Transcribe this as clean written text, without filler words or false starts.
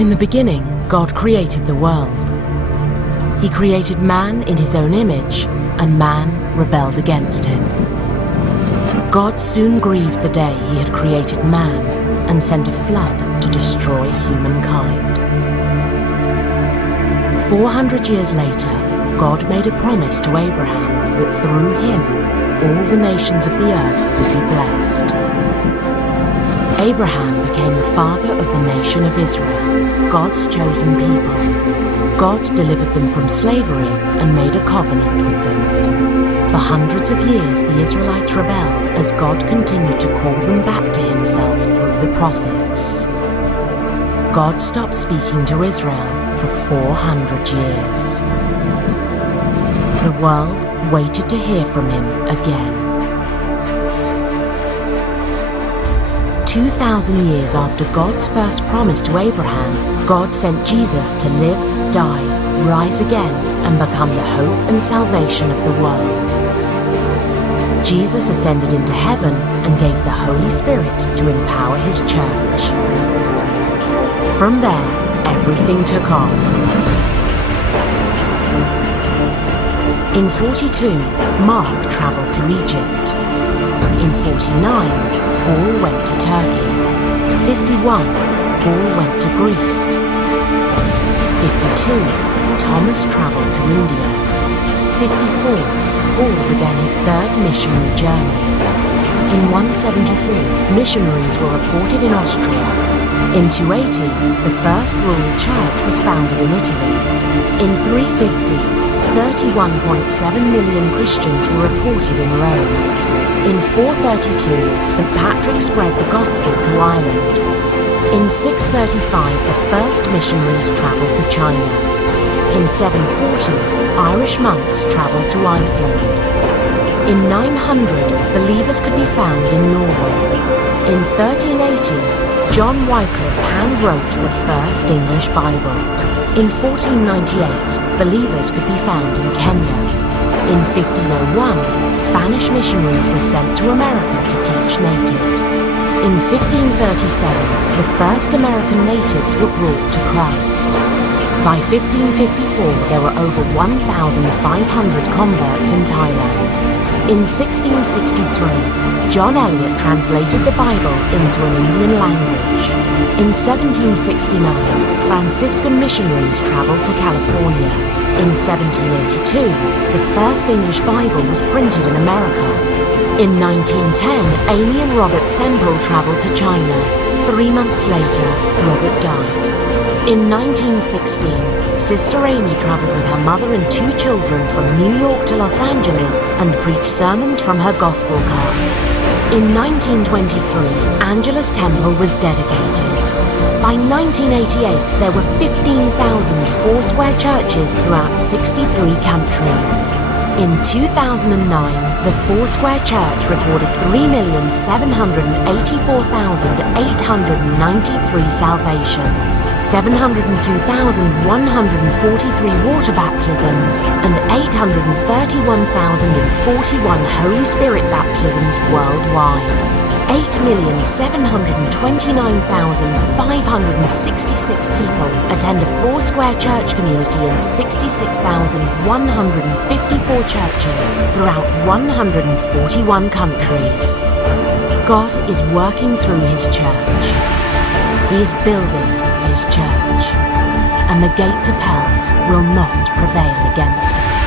In the beginning, God created the world. He created man in his own image, and man rebelled against him. God soon grieved the day he had created man and sent a flood to destroy humankind. 400 years later, God made a promise to Abraham that through him, all the nations of the earth would be blessed. Abraham became the father of the nation of Israel, God's chosen people. God delivered them from slavery and made a covenant with them. For hundreds of years, the Israelites rebelled as God continued to call them back to himself through the prophets. God stopped speaking to Israel for 400 years. The world waited to hear from him again. 2,000 years after God's first promise to Abraham, God sent Jesus to live, die, rise again, and become the hope and salvation of the world. Jesus ascended into heaven and gave the Holy Spirit to empower his church. From there, everything took off. In 42, Mark travelled to Egypt. In 49, Paul went to Turkey. 51, Paul went to Greece. 52, Thomas travelled to India. 54, Paul began his third missionary journey. In 174, missionaries were reported in Austria. In 280, the first rural church was founded in Italy. In 350, 31.7 million Christians were reported in Rome. In 432, St. Patrick spread the gospel to Ireland. In 635, the first missionaries travelled to China. In 740, Irish monks travelled to Iceland. In 900, believers could be found in Norway. In 1380, John Wycliffe hand-wrote the first English Bible. In 1498, believers could be found in Kenya. In 1501, Spanish missionaries were sent to America to teach natives. In 1537, the first American natives were brought to Christ. By 1554, there were over 1,500 converts in Thailand. In 1663, John Eliot translated the Bible into an Indian language. In 1769, Franciscan missionaries travelled to California. In 1782, the first English Bible was printed in America. In 1910, Amy and Robert Semple travelled to China. 3 months later, Robert died. In 1916, Sister Amy travelled with her mother and 2 children from New York to Los Angeles and preached sermons from her gospel car. In 1923, Angela's temple was dedicated. By 1988, there were 15,000 four-square churches throughout 63 countries. In 2009, the Foursquare Church recorded 3,784,893 salvations, 702,143 water baptisms, and 831,041 Holy Spirit baptisms worldwide. 8,729,566 people attend a Foursquare church community in 66,154 churches throughout 141 countries. God is working through his church. He is building his church, and the gates of hell will not prevail against it.